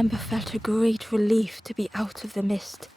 Ember felt a great relief to be out of the mist.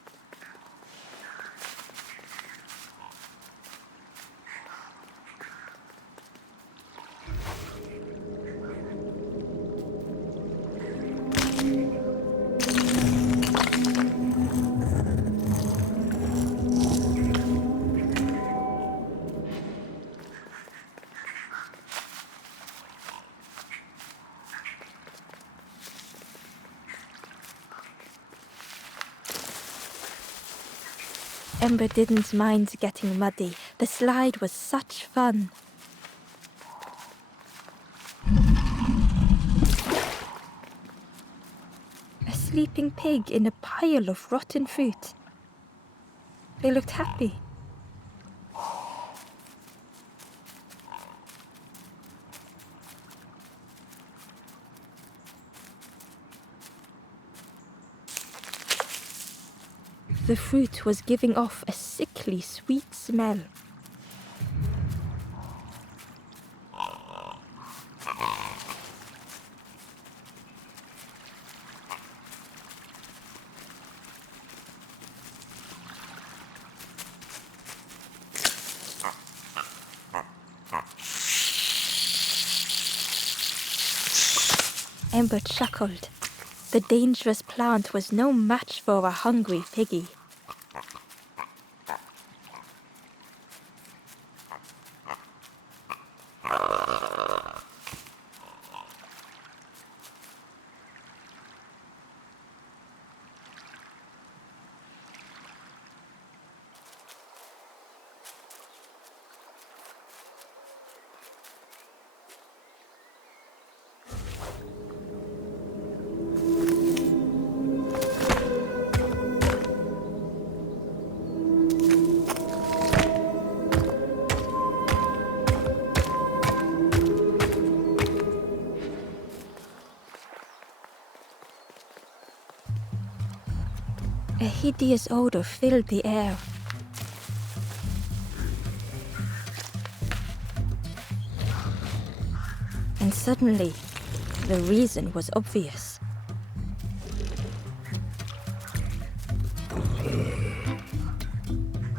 Ember didn't mind getting muddy. The slide was such fun. A sleeping pig in a pile of rotten fruit. They looked happy. The fruit was giving off a sickly sweet smell. Ember chuckled. The dangerous plant was no match for a hungry piggy. A hideous odor filled the air. And suddenly, the reason was obvious.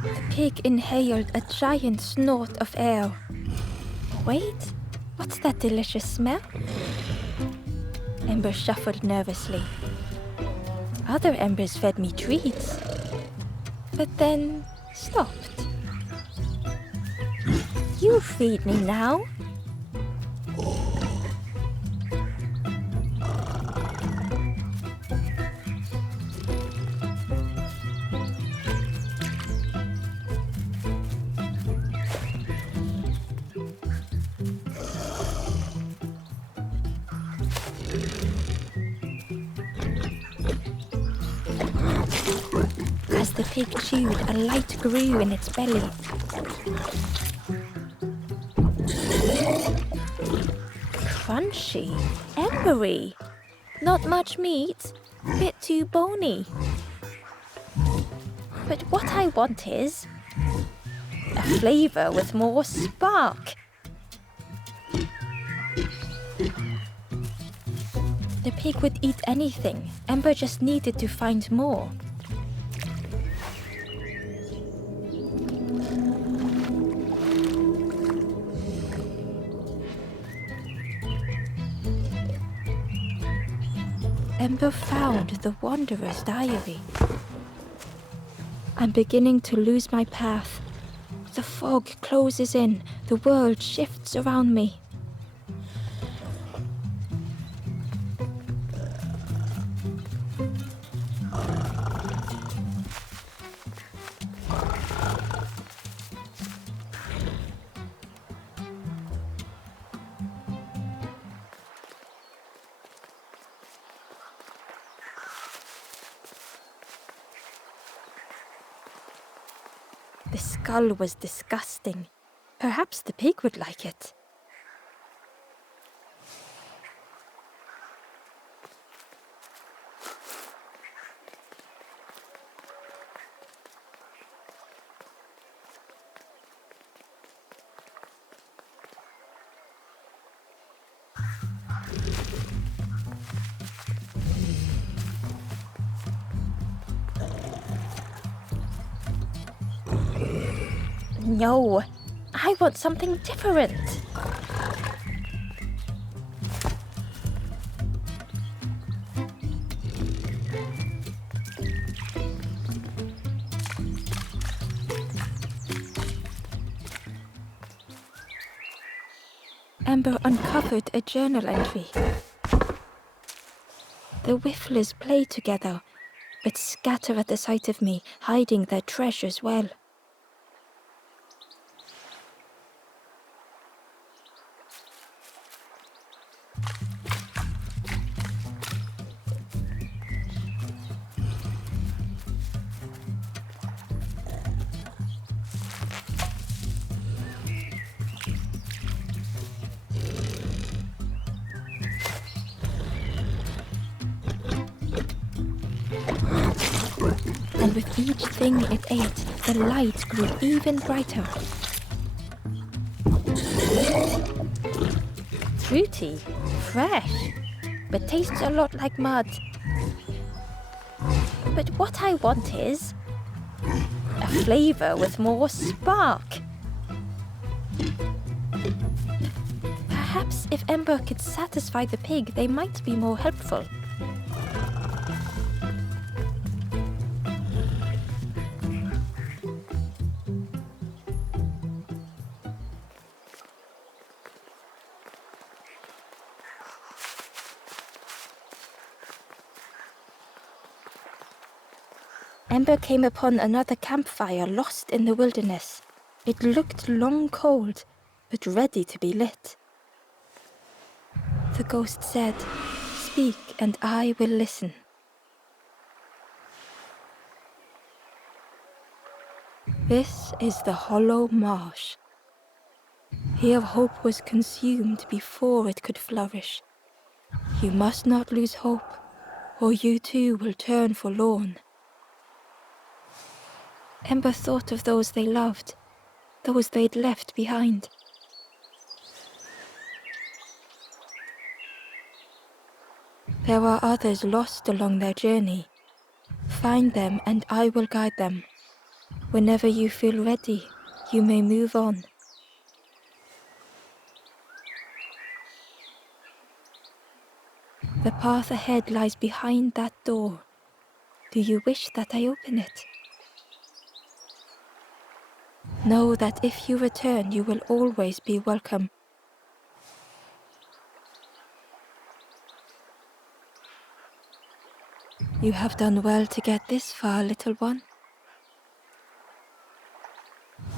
The pig inhaled a giant snort of air. Wait, what's that delicious smell? Ember shuffled nervously. Other embers fed me treats, but then stopped. You feed me now. As the pig chewed, a light grew in its belly. Crunchy, embery, not much meat, bit too bony. But what I want is a flavor with more spark. The pig would eat anything. Ember just needed to find more. Ember found the Wanderer's diary. I'm beginning to lose my path. The fog closes in. The world shifts around me. The skull was disgusting. Perhaps the pig would like it. No, I want something different. Amber uncovered a journal entry. The whifflers play together, but scatter at the sight of me, hiding their treasures well. And with each thing it ate, the light grew even brighter. Fruity, fresh, but tastes a lot like mud. But what I want is a flavor with more spark. Perhaps if Ember could satisfy the pig, they might be more helpful. Ember came upon another campfire lost in the wilderness. It looked long cold, but ready to be lit. The ghost said, "Speak, and I will listen." This is the hollow marsh. Here hope was consumed before it could flourish. You must not lose hope, or you too will turn forlorn. Ember thought of those they loved, those they'd left behind. There are others lost along their journey. Find them and I will guide them. Whenever you feel ready, you may move on. The path ahead lies behind that door. Do you wish that I open it? Know that if you return, you will always be welcome. You have done well to get this far, little one.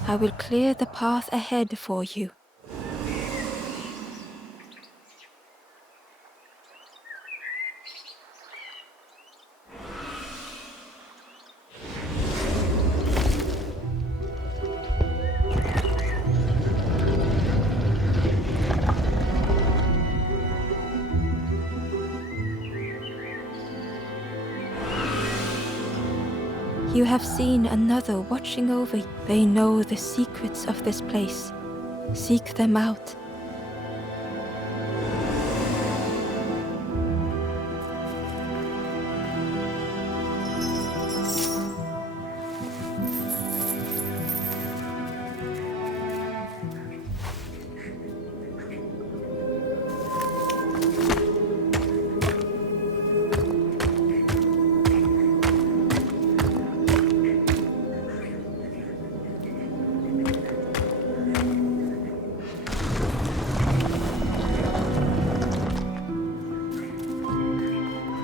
I will clear the path ahead for you. You have seen another watching over you. They know the secrets of this place. Seek them out.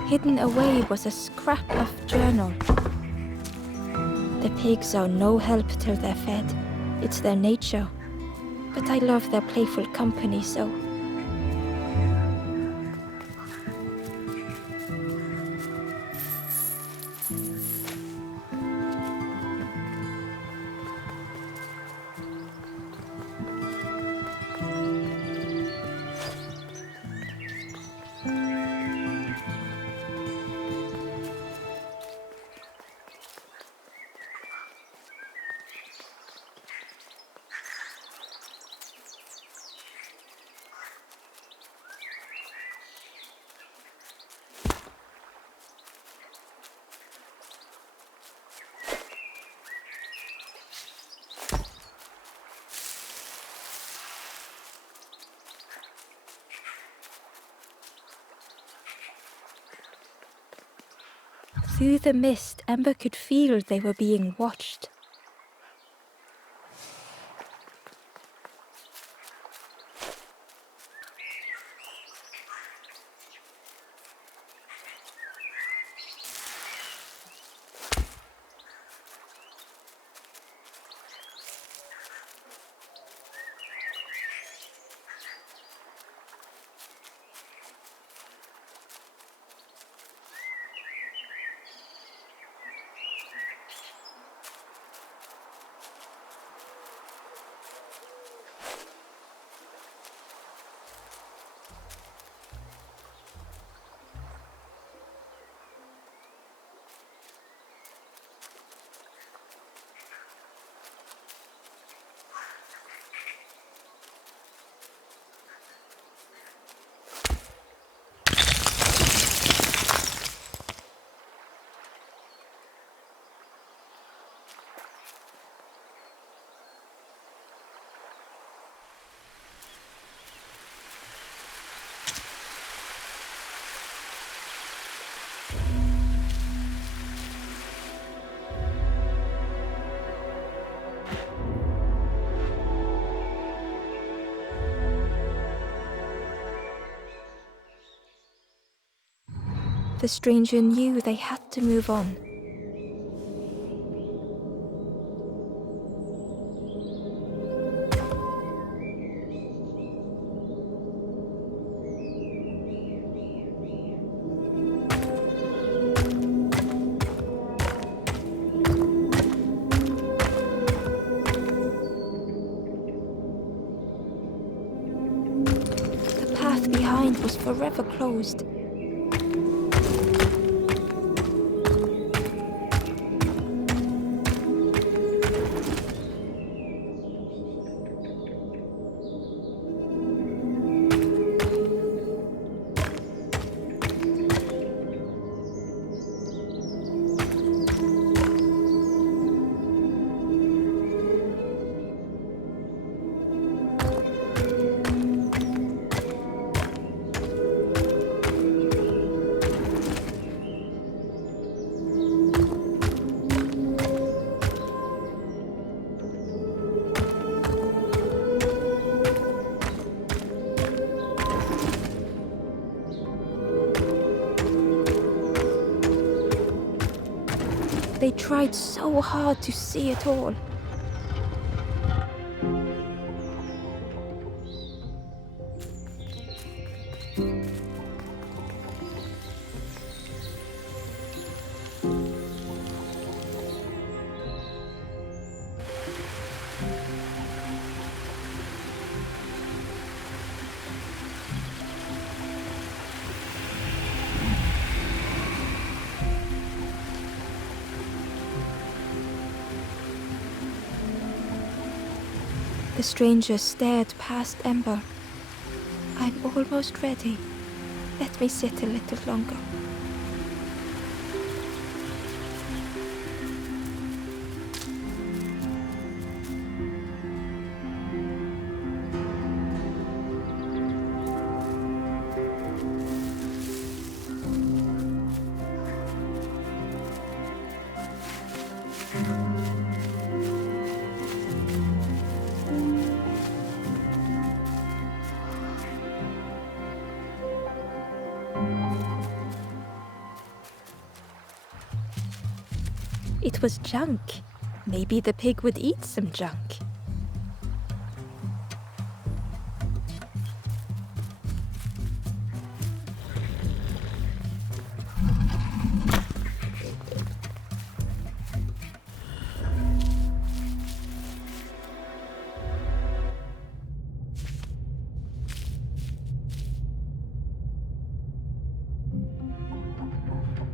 Hidden away was a scrap of journal. The pigs are no help till they're fed. It's their nature. But I love their playful company so. Through the mist, Ember could feel they were being watched. The stranger knew they had to move on. The path behind was forever closed. They tried so hard to see it all. The stranger stared past Ember. I'm almost ready. Let me sit a little longer. It was junk. Maybe the pig would eat some junk.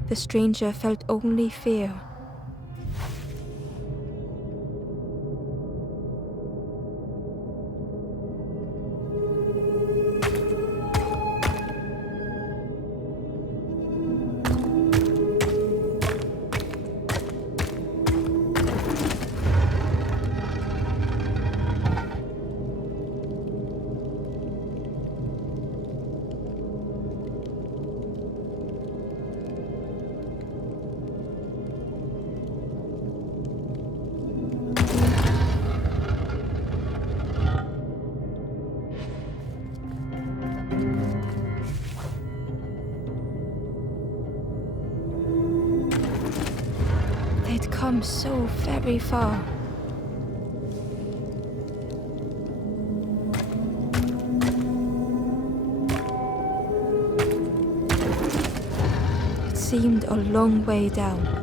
The stranger felt only fear. I'd come so very far. It seemed a long way down.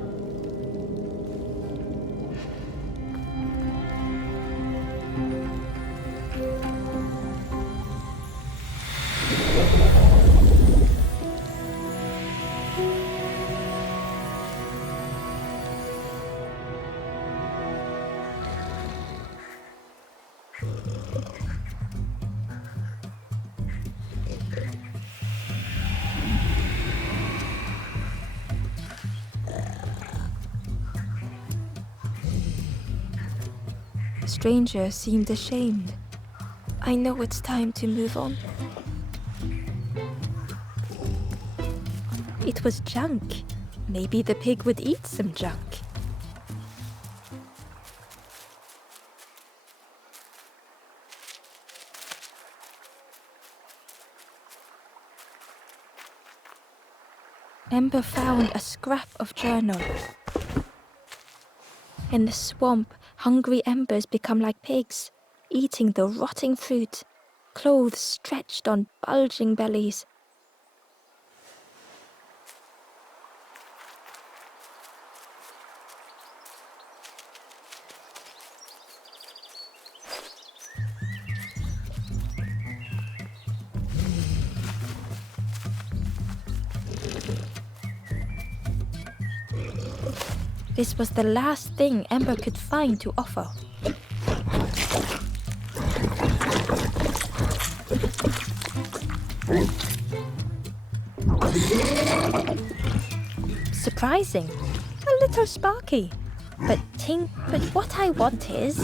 The stranger seemed ashamed. I know it's time to move on. It was junk. Maybe the pig would eat some junk. Ember found a scrap of journal. In the swamp, hungry embers become like pigs, eating the rotting fruit, clothes stretched on bulging bellies. This was the last thing Ember could find to offer. Surprising, a little sparky, but what I want is...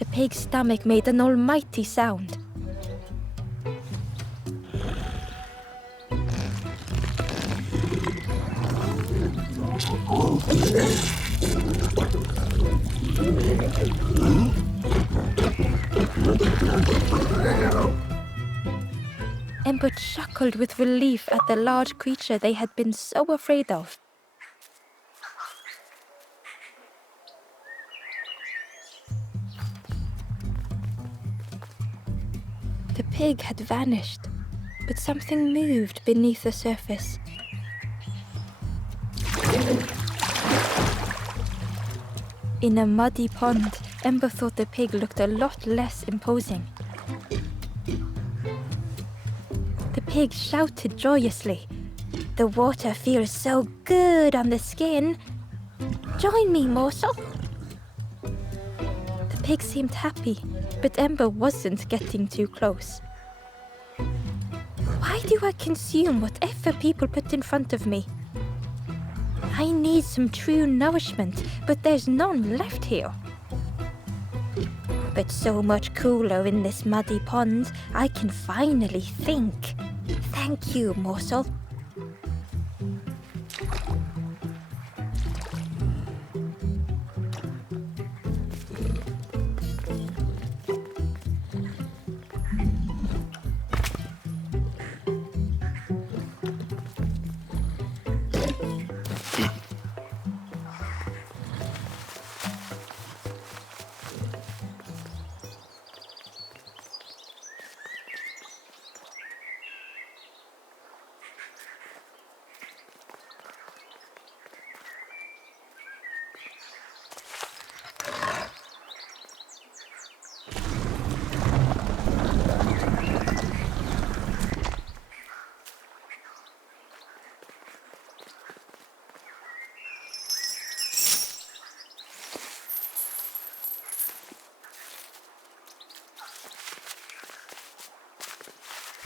The pig's stomach made an almighty sound. Ember chuckled with relief at the large creature they had been so afraid of. The pig had vanished, but something moved beneath the surface. In a muddy pond, Ember thought the pig looked a lot less imposing. The pig shouted joyously. "The water feels so good on the skin. Join me, morsel." The pig seemed happy, but Ember wasn't getting too close. Why do I consume whatever people put in front of me? I need some true nourishment, but there's none left here. But so much cooler in this muddy pond, I can finally think. Thank you, morsel.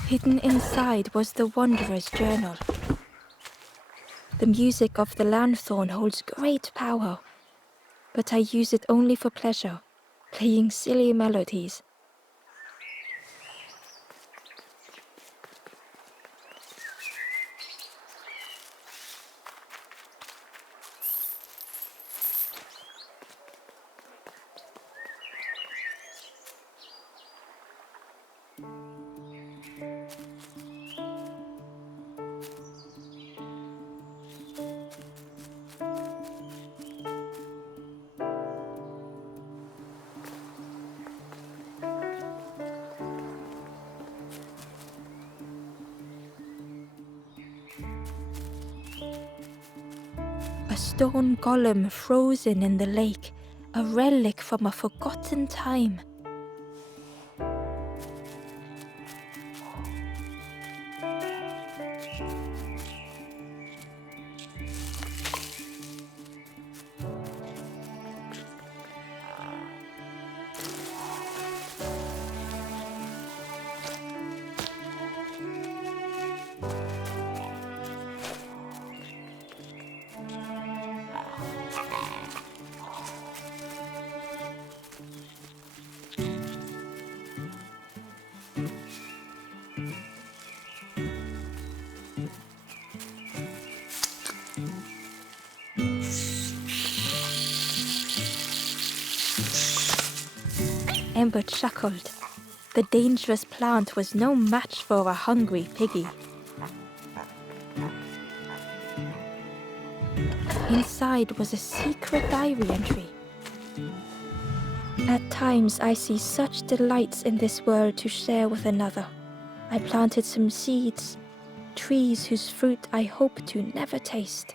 Hidden inside was the Wanderer's journal. The music of the lanthorn holds great power, but I use it only for pleasure, playing silly melodies. A stone golem frozen in the lake, a relic from a forgotten time. Ember chuckled. The dangerous plant was no match for a hungry piggy. Inside was a secret diary entry. At times I see such delights in this world to share with another. I planted some seeds, trees whose fruit I hope to never taste.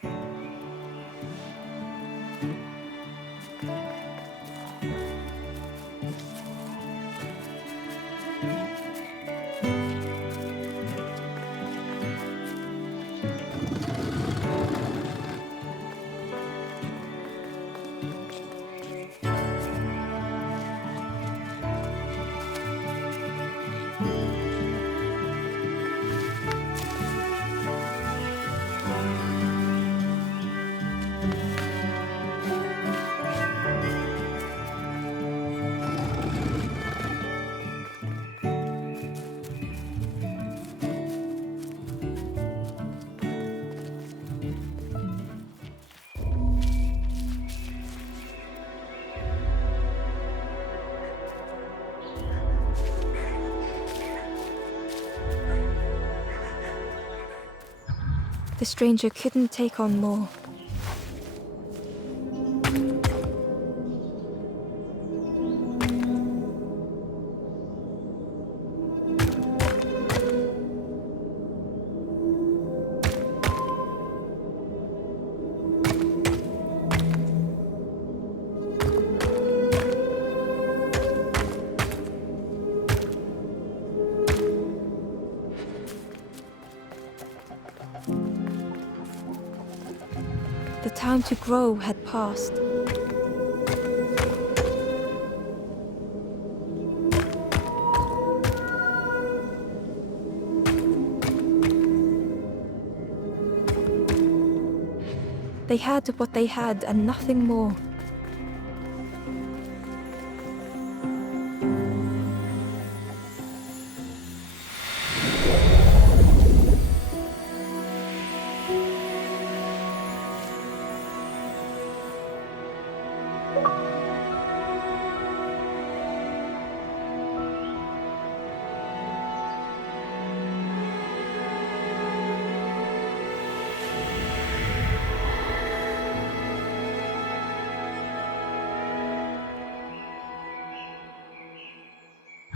The stranger couldn't take on more. The time to grow had passed. They had what they had and nothing more.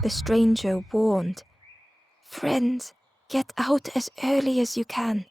The stranger warned, "Friends, get out as early as you can."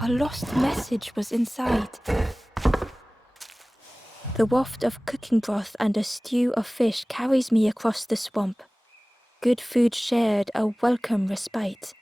A lost message was inside. The waft of cooking broth and a stew of fish carries me across the swamp. Good food shared, a welcome respite.